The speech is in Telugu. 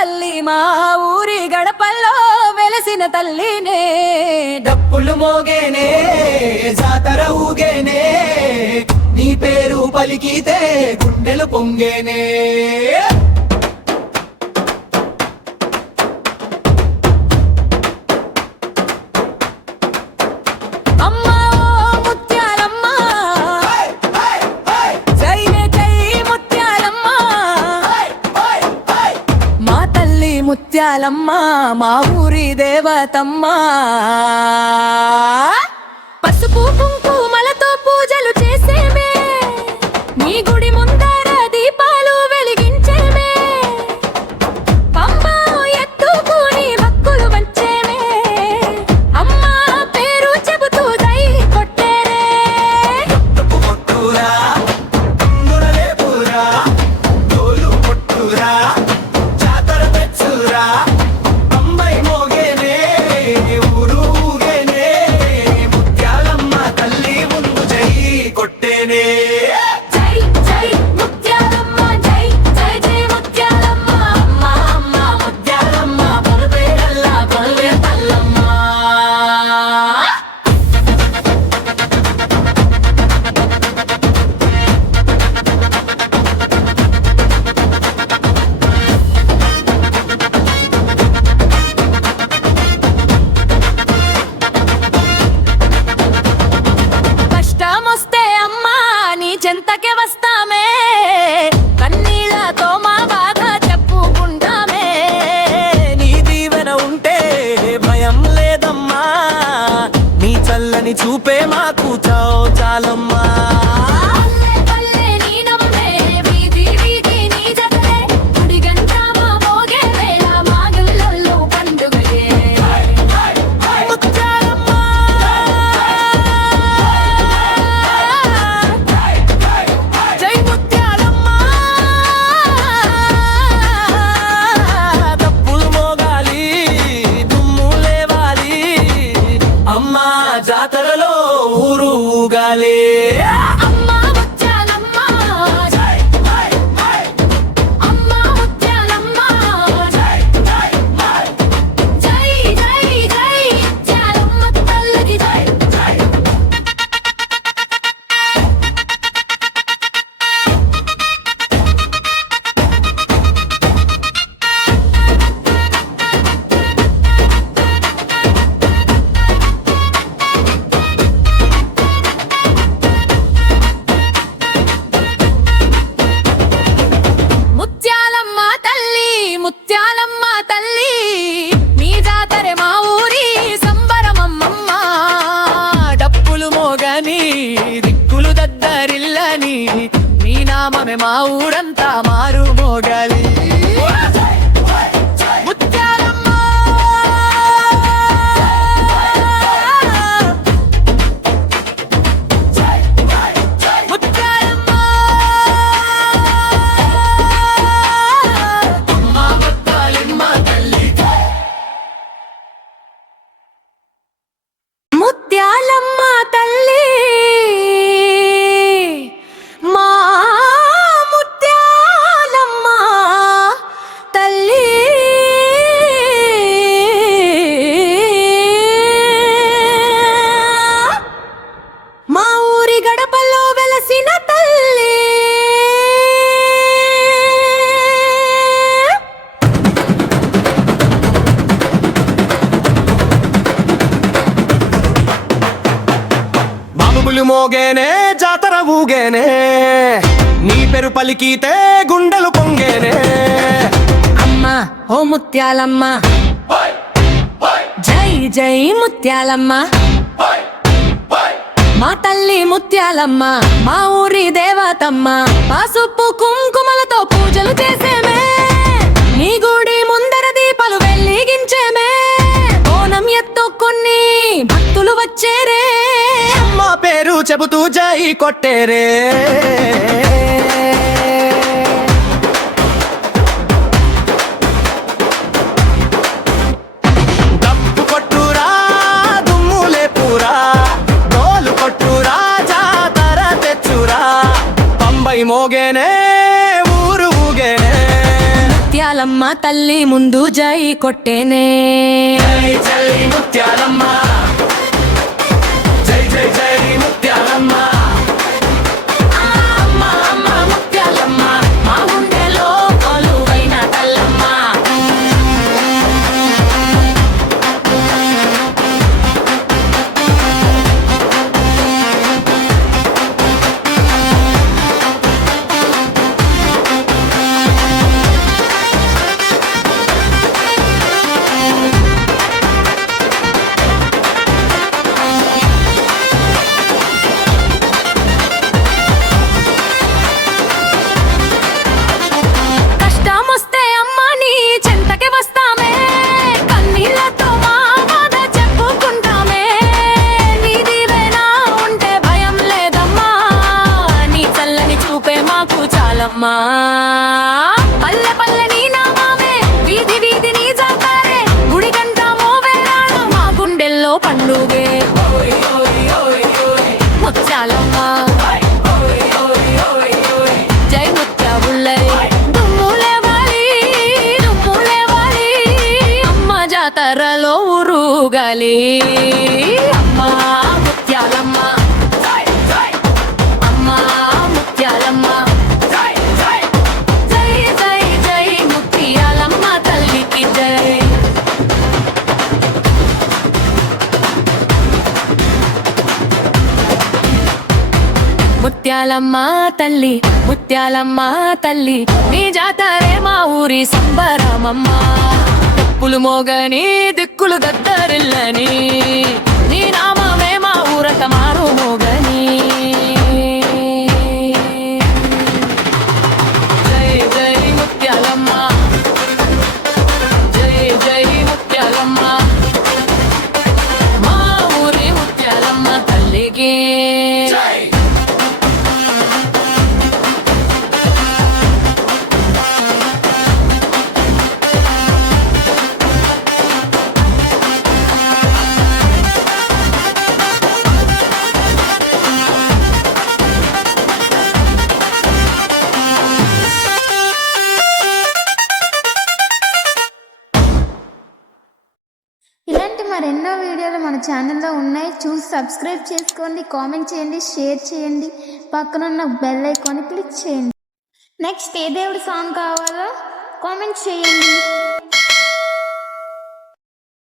తల్లి మా ఊరి గడపల్లో వెలసిన తల్లినే డప్పులు మోగేనే జాతర ఊగేనే నీ పేరు పలికితే గుండెలు పొంగేనే ముత్యాలమ్మ మా ఊరి దేవతమ్మ పసుపు కుంకుమలతో పూజలు చేసేమే నీ గుడి ముందర దీపాలు వెలిగించేమే పంబ ఎత్తుకుని భక్తులు వచ్చేమే అమ్మ పేరు చెబుతూ దై కొట్టేరే చెంతకే వస్తామే కన్నీళ్లతో మా బాధ చెప్పుకుంటామే నీ దీవెన ఉంటే భయం లేదమ్మా నీ చల్లని చూపే మాకు చాలమ్మా జాతరలో ఊరు ఊగాలే ముత్యాలమ్మ తల్లి నీ జాతరే మా ఊరి సంబరమమ్మమ్మ డప్పులు మోగని దిక్కులు దద్దరిల్లని నీ నామమే మా ఊరంతా మారు మోగాలి ముత్యాలమ్మ తల్లి మా ముత్యాలమ్మ తల్లి మా ఊరి గడపల్లో వెలసిన తల్లి బాబులు మోగేనే జాతర ఊగేనే నీ పేరు పలికితే గుండెలు పొంగేనే అమ్మ ఓ ముత్యాలమ్మ జై జై ముత్యాలమ్మ మా తల్లి ముత్యాలమ్మ మా ఊరి దేవతమ్మ పసుపు కుంకుమలతో పూజలు చేసేమే నీ గుడి ముందర దీపాలు వెలిగించేమే ఓనం ఎత్తుకుని భక్తులు వచ్చేరే అమ్మ పేరు చెబుతూ జై కొట్టేరే డప్పు కొట్టురా దుమ్ములే పూరా డోలు కొట్టురా జాతర తెచ్చురా పంబై మోగేనే ఊరు ఊగేనే ముత్యాలమ్మ తల్లి ముందు జై కొట్టేనే. జై జై ముత్యాలమ్మ, జై జై జై ముత్యాలమ్మ. అమ్మ అమ్మ ముత్యాలమ్మ మా గుండెలో కొలువైన తల్లమ్మ. కష్టమొస్తే అమ్మ నీ చెంతకి వస్తామే, కన్నీళ్లతో మా బాధ చెప్పుకుంటామే. నీ దీవెనా ఉంటే భయం లేదమ్మా, నీ చల్లని చూపే మాకు చాలమ్మా. పల్లె పల్లె నీ నామామే, వీధి వీధి నీ జాతారే, గుడి కంటామో వేళ మా గుండెల్లో పండుగే. ముత్యాలమ్మ జై ముత్యాబుల్లై, దుమ్ములేవాలి దుమ్ములేవాలి, అమ్మ జాతరలో ఊరుగాలి. అమ్మ ముత్యాలమ్మ, అమ్మ ముత్యాలమ్మ, జై జై జై ముత్యాలమ్మ తల్లికి జై. ముత్యాలమ్మ తల్లి ముత్యాలమ్మ తల్లి, నీ జాతరే మా ఊరి సంబరమమ్మ. తప్పులు మోగని దిక్కులు గద్దరిల్లని, నీ నామమే మా ఊరక మారు మోగని. జై జై ముత్యాలమ్మ, జై జై ముత్యాలమ్మ, మా ఊరి ముత్యాలమ్మ తల్లికి జై. ఇలాంటి మరెన్నో వీడియోలు మన ఛానల్లో ఉన్నాయి, చూసి సబ్స్క్రైబ్ చేసుకోండి, కామెంట్ చేయండి, షేర్ చేయండి, పక్కనున్న బెల్ ఐకాన్ క్లిక్ చేయండి. నెక్స్ట్ ఏ దేవుడి సాంగ్ కావాలో కామెంట్ చేయండి.